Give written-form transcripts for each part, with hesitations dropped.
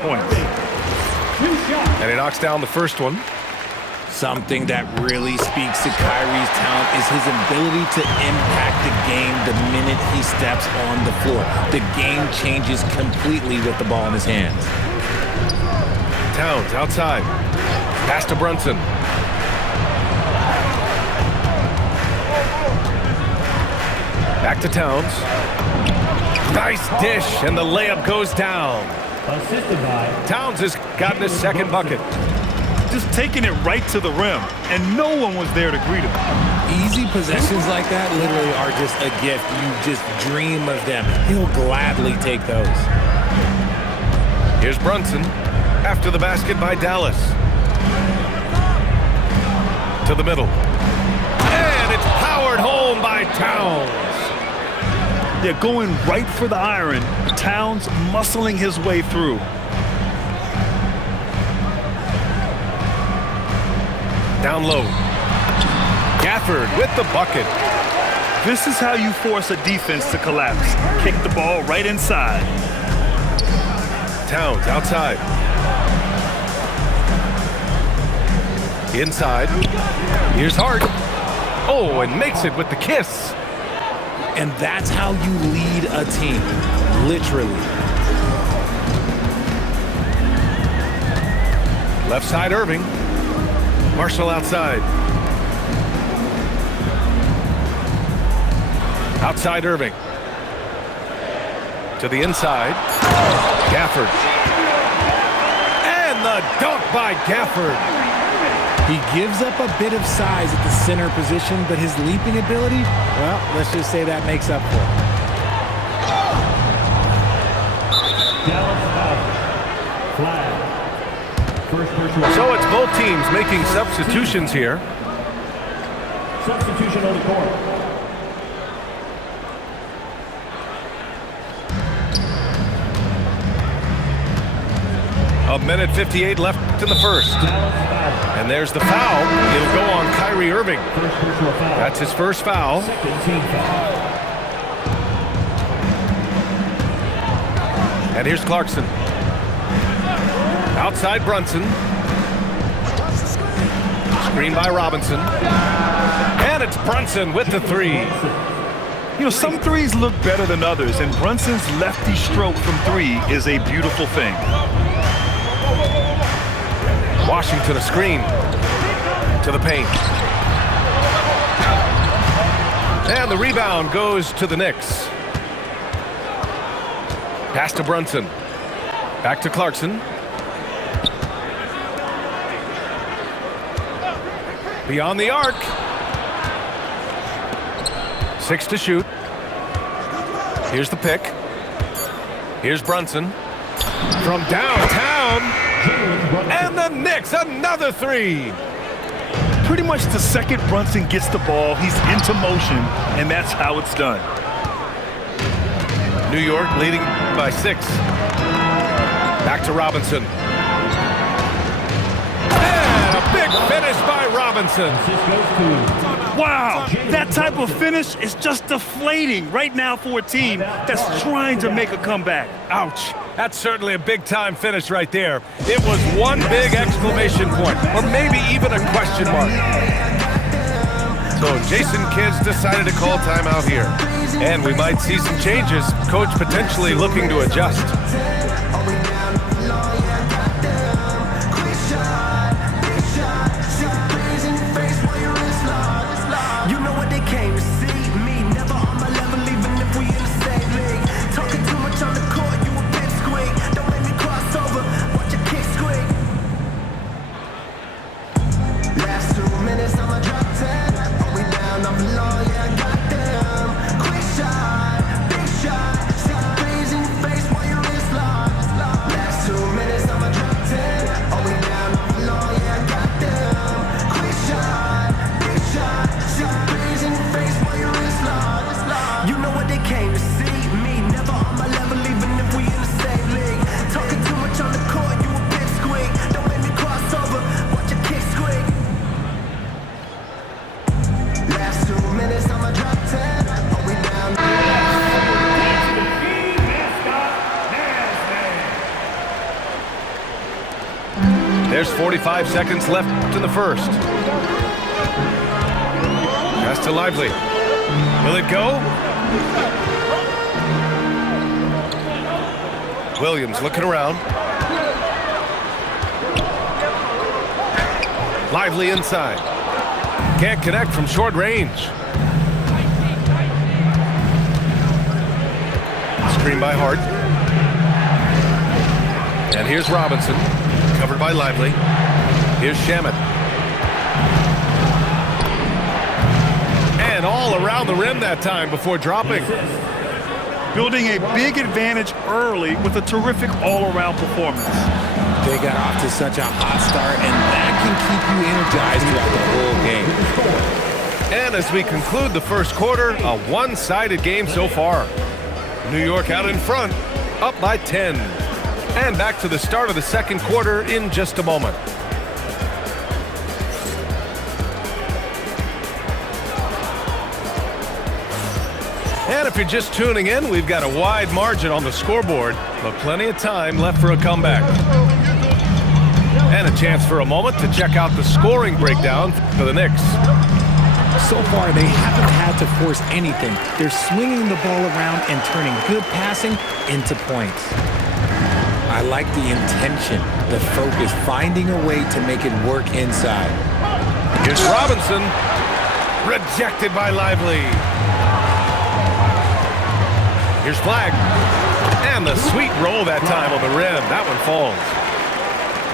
points. And he knocks down the first one. Something that really speaks to Kyrie's talent is his ability to impact the game the minute he steps on the floor. The game changes completely with the ball in his hands. Towns outside. Pass to Brunson. Back to Towns. Nice dish, and the layup goes down. Towns has gotten his second bucket. Just taking it right to the rim, and no one was there to greet him. Easy possessions like that literally are just a gift. You just dream of them. He'll gladly take those. Here's Brunson after the basket by Dallas. To the middle. And it's powered home by Towns. They're going right for the iron. Towns muscling his way through. Down low. Gafford with the bucket. This is how you force a defense to collapse. Kick the ball right inside. Towns outside. Inside. Here's Hart. Oh, and makes it with the kiss. And that's how you lead a team, literally. Left side, Irving. Marshall outside. Outside, Irving. To the inside. Gafford. And the dunk by Gafford. He gives up a bit of size at the center position, but his leaping ability, well, let's just say that makes up for it. So it's both teams making substitutions here. Substitution on the court. A minute 58 left in the first. And there's the foul. It'll go on Kyrie Irving. That's his first foul. And here's Clarkson. Outside Brunson. Screen by Robinson. And it's Brunson with the three. You know, some threes look better than others, and Brunson's lefty stroke from three is a beautiful thing. Washington a screen to the paint. And the rebound goes to the Knicks. Pass to Brunson. Back to Clarkson. Beyond the arc. 6 to shoot. Here's the pick. Here's Brunson. From downtown. And the Knicks, another three. Pretty much the second Brunson gets the ball, he's into motion, and that's how it's done. New York leading by 6. Back to Robinson. And a big finish by Robinson. Wow, that type of finish is just deflating right now for a team that's trying to make a comeback. Ouch. That's certainly a big-time finish right there. It was one big exclamation point, or maybe even a question mark. So Jason Kidd decided to call timeout here. And we might see some changes. Coach potentially looking to adjust. There's 45 seconds left in the first. Pass to Lively. Will it go? Williams looking around. Lively inside. Can't connect from short range. Screen by Hart. And here's Robinson. Covered by Lively. Here's Shamet. And all around the rim that time before dropping. Building a big advantage early with a terrific all-around performance. They got off to such a hot start, and that can keep you energized throughout the whole game. And as we conclude the first quarter, a one-sided game so far. New York out in front, up by 10. And back to the start of the second quarter in just a moment. And if you're just tuning in, we've got a wide margin on the scoreboard, but plenty of time left for a comeback. And a chance for a moment to check out the scoring breakdown for the Knicks. So far, they haven't had to force anything. They're swinging the ball around and turning good passing into points. I like the intention, the focus, finding a way to make it work inside. Here's Robinson. Rejected by Lively. Here's Flagg. And the sweet roll that time on the rim. That one falls.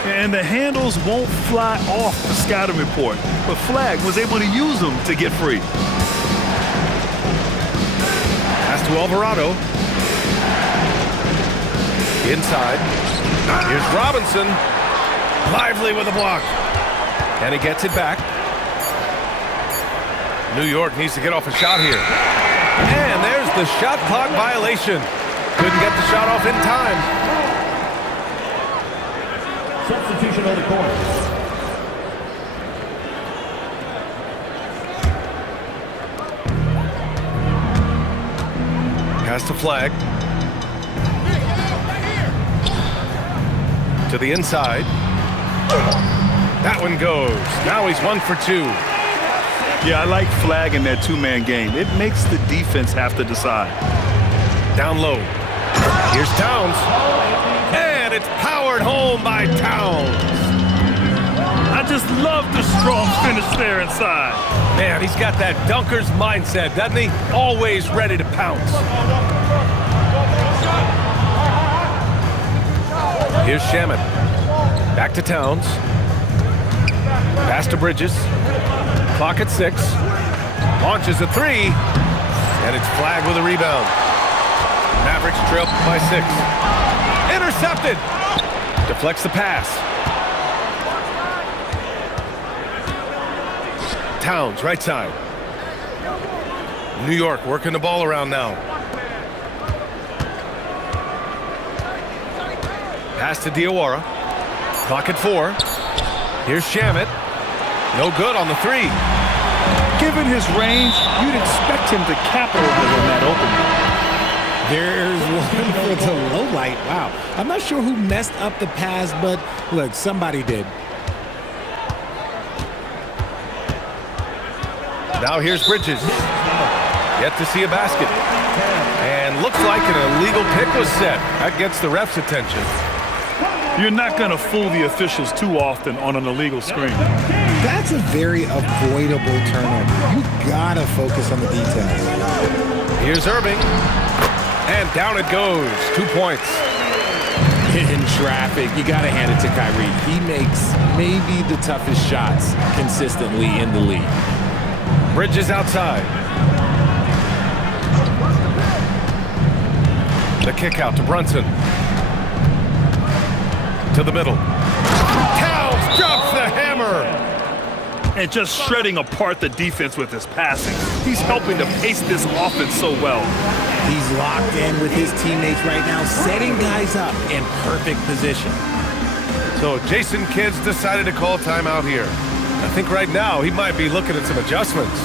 And the handles won't fly off the scouting report, but Flagg was able to use them to get free. Pass to Alvarado. Inside. Here's Robinson. Lively with a block. And he gets it back. New York needs to get off a shot here. And there's the shot clock violation. Couldn't get the shot off in time. Substitution on the court. Pass to Flagg. To the inside. That one goes. Now he's 1 for 2. Yeah, I like Flagg in that two-man game. It makes the defense have to decide. Down low. Here's Towns. And it's powered home by Towns. I just love the strong finish there inside. Man, he's got that dunker's mindset, doesn't he? Always ready to pounce. Here's Shamet. Back to Towns. Pass to Bridges. Clock at 6. Launches a 3. And it's Flagg with a rebound. Mavericks trail by 6. Intercepted. Deflects the pass. Towns, right side. New York working the ball around now. Pass to Diawara. Clock at 4. Here's Shamet. No good on the 3. Given his range, you'd expect him to capitalize on that opening. There's one for the low light. Wow. I'm not sure who messed up the pass, but look, somebody did. Now here's Bridges. Yet to see a basket. And looks like an illegal pick was set. That gets the ref's attention. You're not going to fool the officials too often on an illegal screen. That's a very avoidable turnover. You gotta focus on the details. Here's Irving. And down it goes. 2 points. In traffic, you gotta hand it to Kyrie. He makes maybe the toughest shots consistently in the league. Bridges outside. The kick out to Brunson. To the middle. Towns drops the hammer. And just shredding apart the defense with his passing. He's helping to pace this offense so well. He's locked in with his teammates right now, setting guys up in perfect position. So Jason Kidd decided to call timeout here. I think right now he might be looking at some adjustments.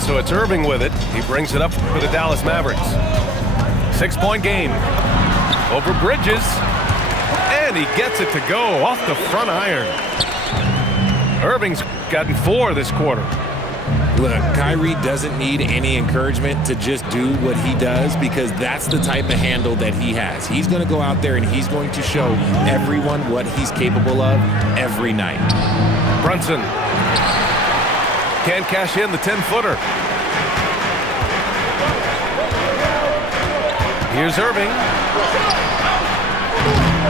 And so it's Irving with it. He brings it up for the Dallas Mavericks. 6-point game over Bridges. And he gets it to go off the front iron. Irving's gotten 4 this quarter. Look, Kyrie doesn't need any encouragement to just do what he does because that's the type of handle that he has. He's going to go out there and he's going to show everyone what he's capable of every night. Brunson can't cash in the 10-footer. Here's Irving.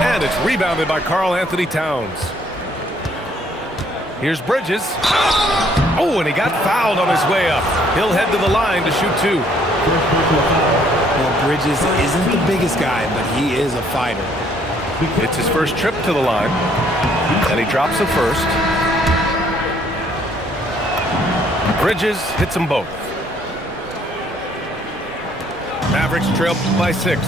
And it's rebounded by Karl-Anthony Towns. Here's Bridges. Oh, and he got fouled on his way up. He'll head to the line to shoot 2. Well, Bridges isn't the biggest guy, but he is a fighter. It's his first trip to the line, and he drops the first. Bridges hits them both. Mavericks trail by 6.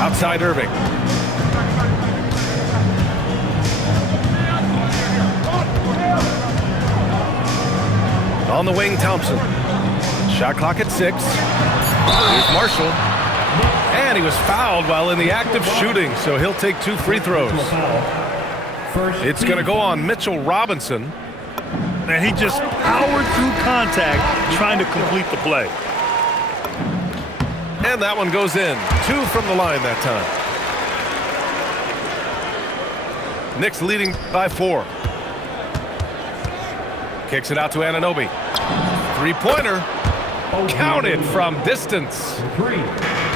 Outside Irving. On the wing, Thompson. Shot clock at 6. Here's Marshall. And he was fouled while in the act of shooting, so he'll take 2 free throws. It's going to go on Mitchell Robinson. And he just powered through contact trying to complete the play. And that one goes in. 2 from the line that time. Knicks leading by 4. Kicks it out to Anunoby. 3-pointer. Counted from distance.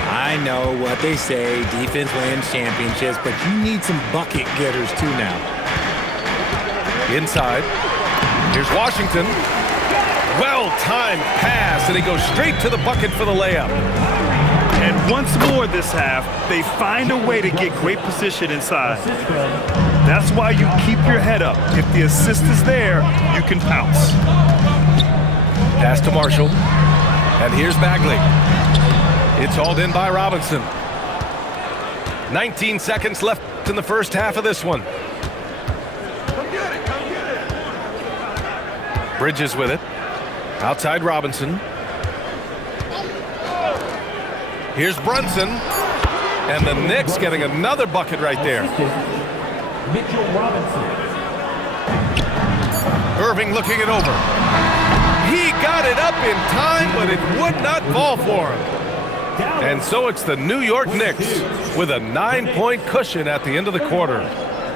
I know what they say, defense wins championships, but you need some bucket getters too now. Inside. Here's Washington. Well-timed pass, and he goes straight to the bucket for the layup. And once more this half, they find a way to get great position inside. That's why you keep your head up. If the assist is there, you can pounce. Pass to Marshall. And here's Bagley. It's hauled in by Robinson. 19 seconds left in the first half of this one. Bridges with it. Outside Robinson. Here's Brunson. And the Knicks getting another bucket right there. Mitchell Robinson. Irving looking it over. He got it up in time, but it would not fall for him. And so it's the New York Knicks with a 9-point cushion at the end of the quarter.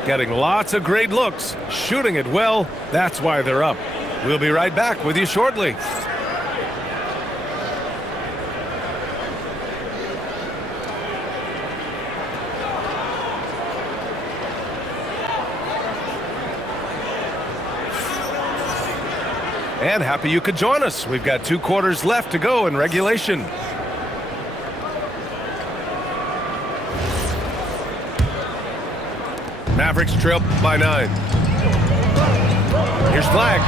Getting lots of great looks, shooting it well. That's why they're up. We'll be right back with you shortly. And happy you could join us. We've got 2 quarters left to go in regulation. Mavericks trail by 9. Here's Flagg.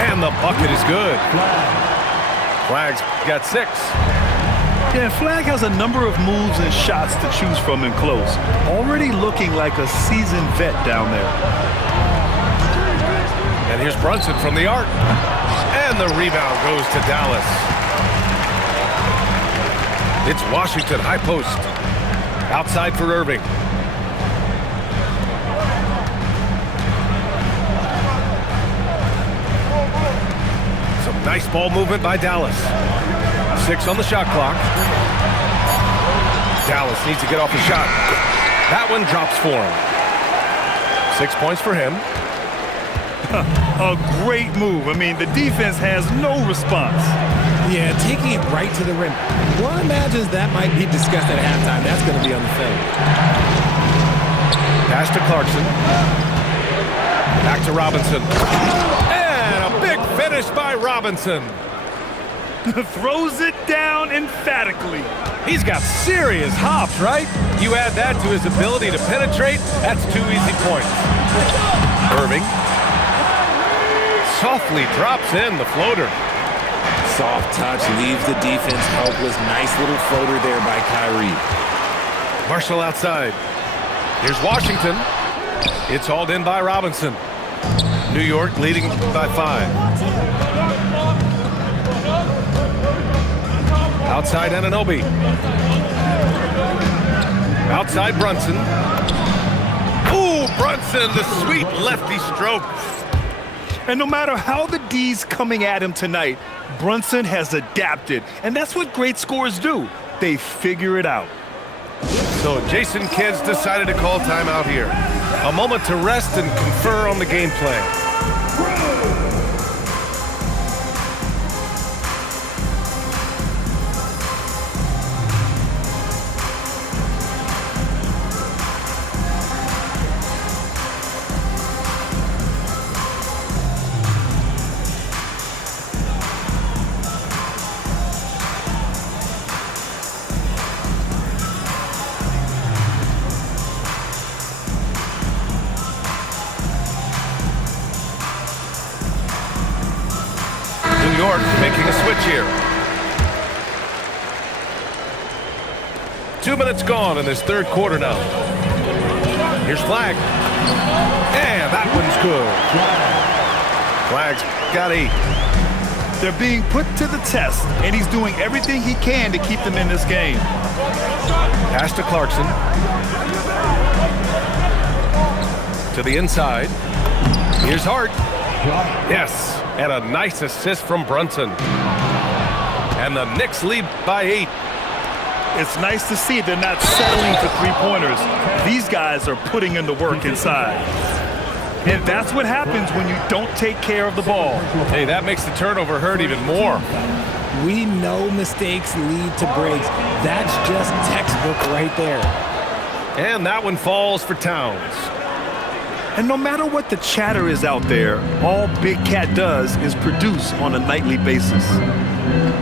And the bucket is good. Flagg's got 6. Yeah, Flagg has a number of moves and shots to choose from in close. Already looking like a seasoned vet down there. And here's Brunson from the arc. And the rebound goes to Dallas. It's Washington, high post. Outside for Irving. Some nice ball movement by Dallas. 6 on the shot clock. Dallas needs to get off the shot. That one drops for him. 6 points for him. A great move. I mean, the defense has no response. Yeah, taking it right to the rim. One imagines that might be discussed at halftime. That's going to be on the film. Pass to Clarkson. Back to Robinson. And a big finish by Robinson. Throws it down emphatically. He's got serious hops, right? You add that to his ability to penetrate, that's 2 easy points. Irving. Softly drops in the floater. Soft touch leaves the defense helpless. Nice little floater there by Kyrie. Marshall outside. Here's Washington. It's hauled in by Robinson. New York leading by 5. Outside Anunoby. Outside Brunson. Ooh, Brunson, the sweet lefty stroke. And no matter how the D's coming at him tonight, Brunson has adapted. And that's what great scorers do. They figure it out. So Jason Kidd decided to call timeout here. A moment to rest and confer on the game plan. New York making a switch here. 2 minutes gone in this third quarter now. Here's Flagg. And that one's good. Flagg's got 8. They're being put to the test, and he's doing everything he can to keep them in this game. Pass to Clarkson. To the inside. Here's Hart. Yes, and a nice assist from Brunson. And the Knicks lead by 8. It's nice to see they're not settling for three-pointers. These guys are putting in the work inside. And that's what happens when you don't take care of the ball. Hey, that makes the turnover hurt even more. We know mistakes lead to breaks. That's just textbook right there. And that one falls for Towns. And no matter what the chatter is out there, all Big Cat does is produce on a nightly basis.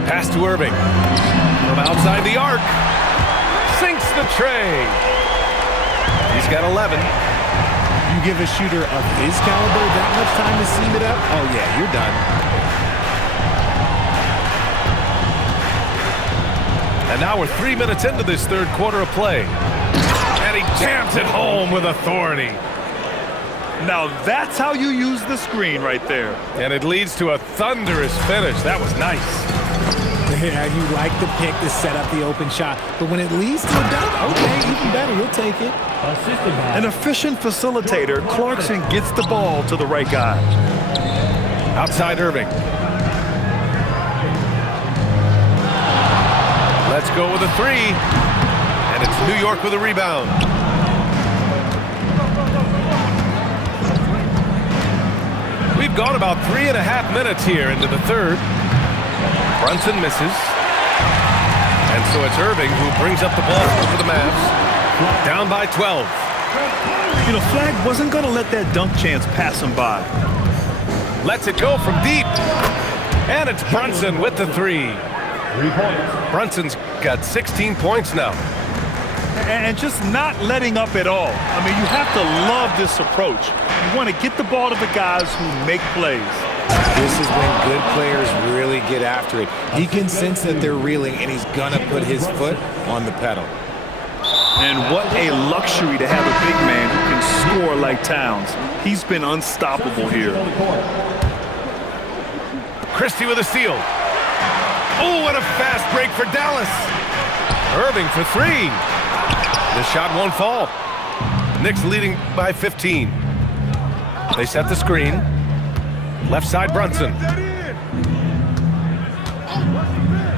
Pass to Irving. From outside the arc. Sinks the tray. He's got 11. You give a shooter of his caliber that much time to seam it up? Oh, yeah, you're done. And now we're 3 minutes into this third quarter of play. And he jams it home with authority. Now that's how you use the screen right there. And it leads to a thunderous finish. That was nice. Yeah, you like the pick to set up the open shot. But when it leads to a dunk, okay, even better, you'll take it. An efficient facilitator, Clarkson gets the ball to the right guy. Outside Irving. Let's go with a 3. And it's New York with a rebound. We've gone about 3.5 minutes here into the third. Brunson misses. And so it's Irving who brings up the ball for the Mavs. Down by 12. You know, Flagg wasn't going to let that dunk chance pass him by. Lets it go from deep. And it's Brunson with the 3. Brunson's got 16 points now. And just not letting up at all. I mean, you have to love this approach. You want to get the ball to the guys who make plays. This is when good players really get after it. He can sense that they're reeling, and he's going to put his foot on the pedal. And what a luxury to have a big man who can score like Towns. He's been unstoppable here. Christie with a steal. Oh, what a fast break for Dallas. Irving for 3. The shot won't fall. Knicks leading by 15. They set the screen. Left side Brunson.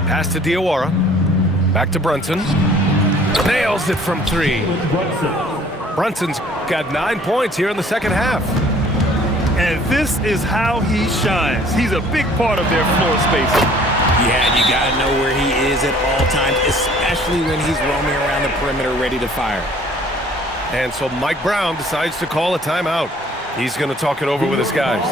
Pass to Diawara. Back to Brunson. Nails it from 3. Brunson's got 9 points here in the second half. And this is how he shines. He's a big part of their floor spacing. Yeah, you got to know where he is at all times, especially when he's roaming around the perimeter ready to fire. And so Mike Brown decides to call a timeout. He's going to talk it over with his guys.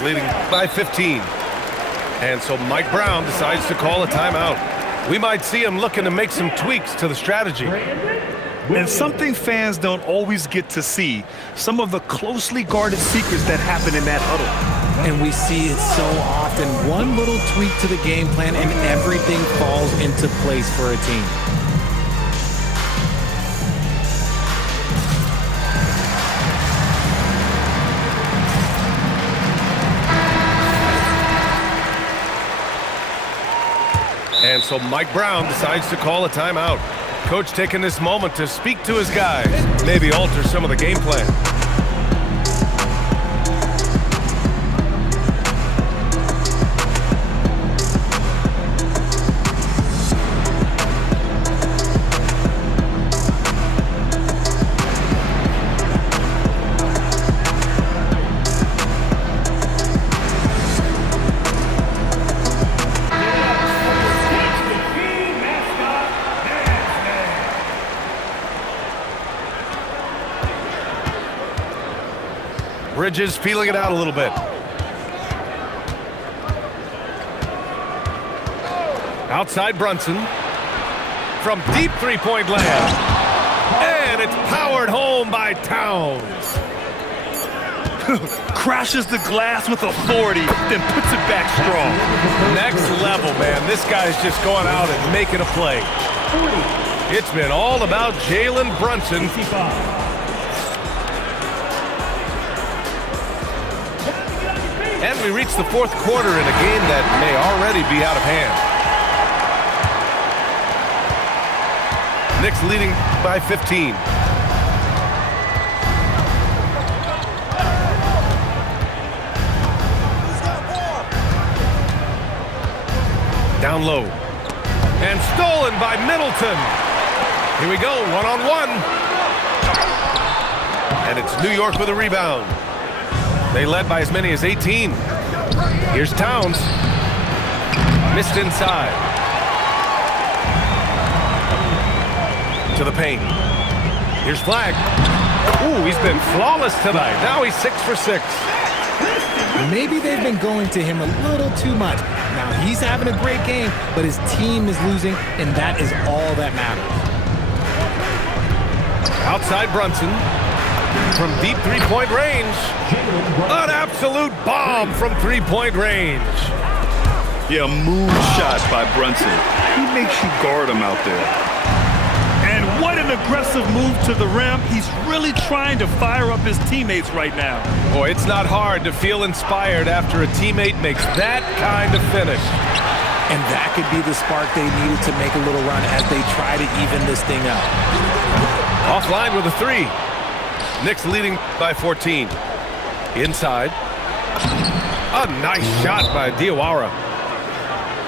York leading by 15. And so Mike Brown decides to call a timeout. We might see him looking to make some tweaks to the strategy. And something fans don't always get to see, some of the closely guarded secrets that happen in that huddle. And we see it so often. One little tweak to the game plan and everything falls into place for a team. And so Mike Brown decides to call a timeout. Coach taking this moment to speak to his guys, maybe alter some of the game plan. Bridges feeling it out a little bit. Outside Brunson. From deep three-point land. And it's powered home by Towns. Crashes the glass with authority, then puts it back strong. Next level, man. This guy's just going out and making a play. It's been all about Jalen Brunson. And we reach the fourth quarter in a game that may already be out of hand. Knicks leading by 15. Down low. And stolen by Middleton. Here we go, one-on-one. And it's New York with a rebound. They led by as many as 18. Here's Towns. Missed inside. To the paint. Here's Flagg. Ooh, he's been flawless tonight. Now he's 6 for 6. Maybe they've been going to him a little too much. Now he's having a great game, but his team is losing, and that is all that matters. Outside Brunson. From deep three-point range. An absolute bomb from three-point range. Yeah, move shot by Brunson. He makes you guard him out there. And what an aggressive move to the rim. He's really trying to fire up his teammates right now. Boy, it's not hard to feel inspired after a teammate makes that kind of finish. And that could be the spark they needed to make a little run as they try to even this thing up. Offline with a three. Knicks leading by 14. Inside. A nice shot by Diawara.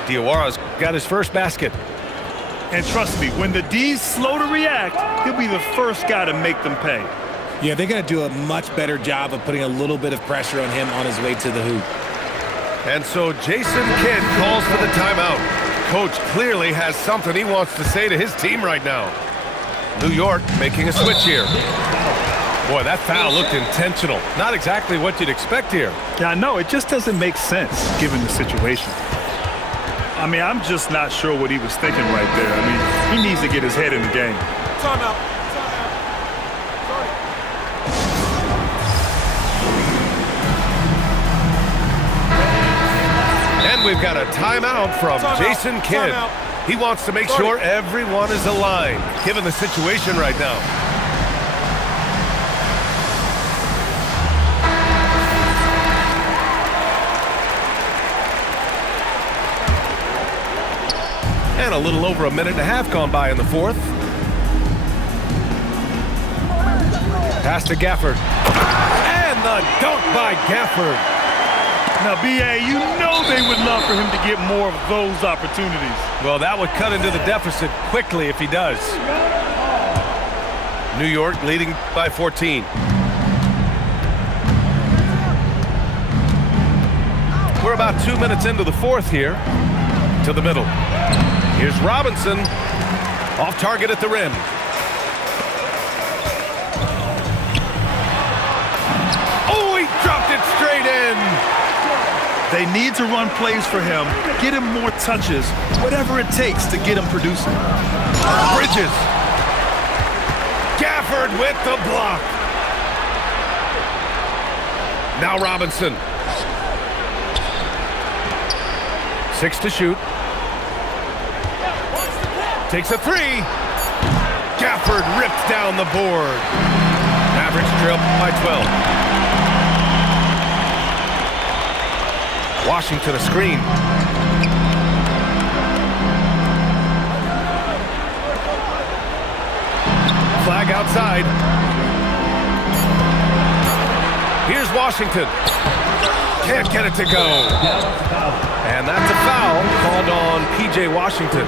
Diawara's got his first basket. And trust me, when the D's slow to react, he'll be the first guy to make them pay. Yeah, they're going to do a much better job of putting a little bit of pressure on him on his way to the hoop. And so Jason Kidd calls for the timeout. Coach clearly has something he wants to say to his team right now. New York making a switch here. Boy, that foul looked intentional. Not exactly what you'd expect here. Yeah, I know. It just doesn't make sense given the situation. I mean, I'm just not sure what he was thinking right there. I mean, he needs to get his head in the game. Timeout. And we've got a timeout from Jason Kidd. He wants to make sure everyone is aligned, given the situation right now. And a little over a minute and a half gone by in the fourth. Pass to Gafford. And the dunk by Gafford. Now, B.A., you know they would love for him to get more of those opportunities. Well, that would cut into the deficit quickly if he does. New York leading by 14. We're about 2 minutes into the fourth here. To the middle. Here's Robinson. Off target at the rim. Oh, he dropped it straight in. They need to run plays for him, get him more touches, whatever it takes to get him producing. Bridges. Gafford with the block. Now Robinson. 6 to shoot. Takes a 3. Gafford ripped down the board. Mavericks trail by 12. Washington a screen. Flag outside. Here's Washington. Can't get it to go. And that's a foul called on P.J. Washington.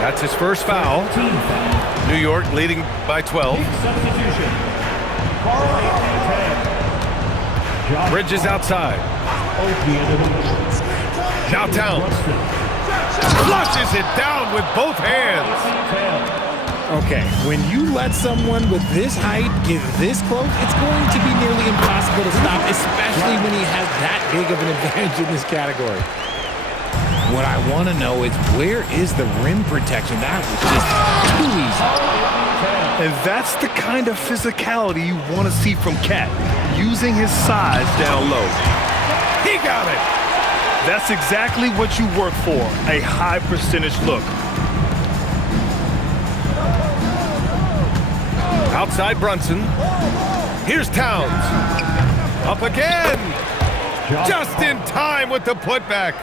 That's his first foul. New York leading by 12. Bridges outside. Now Towns. Flushes it down with both hands. Okay, when you let someone with this height get this close, it's going to be nearly impossible to stop, especially when he has that big of an advantage in this category. What I want to know is, where is the rim protection? That was just too easy. And that's the kind of physicality you want to see from Cat, using his size down low. He got it. That's exactly what you work for, a high percentage look. Outside Brunson. Here's Towns. Up again. Just in time with the putback.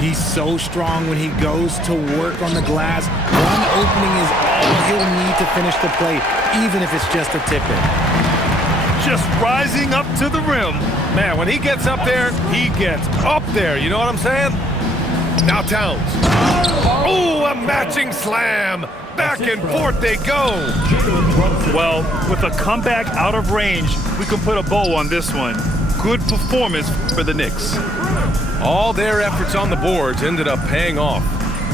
He's so strong when he goes to work on the glass. One opening is all he'll need to finish the play, even if it's just a tip-in. Just rising up to the rim. Man, when he gets up there, he gets up there. You know what I'm saying? Now Towns. Oh, a matching slam. Back and forth they go. Well, with a comeback out of range, we can put a bow on this one. Good performance for the Knicks. All their efforts on the boards ended up paying off.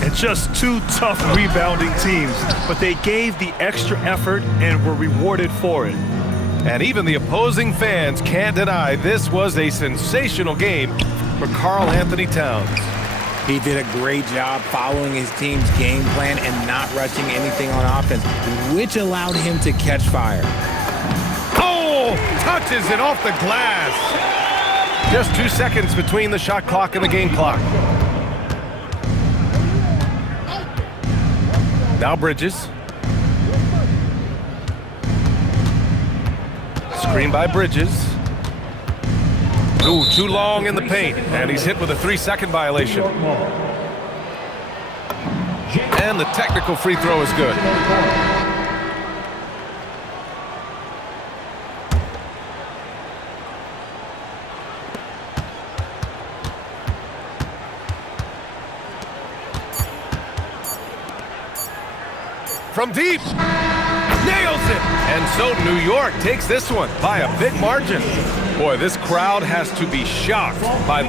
And just two tough rebounding teams, but they gave the extra effort and were rewarded for it. And even the opposing fans can't deny this was a sensational game for Karl Anthony Towns. He did a great job following his team's game plan and not rushing anything on offense, which allowed him to catch fire. Oh, touches it off the glass. Just 2 seconds between the shot clock and the game clock. Now Bridges. Screen by Bridges. Ooh, too long in the paint, and he's hit with a 3-second violation. And the technical free throw is good. From deep. Nails it! And so New York takes this one by a big margin. Boy, this crowd has to be shocked by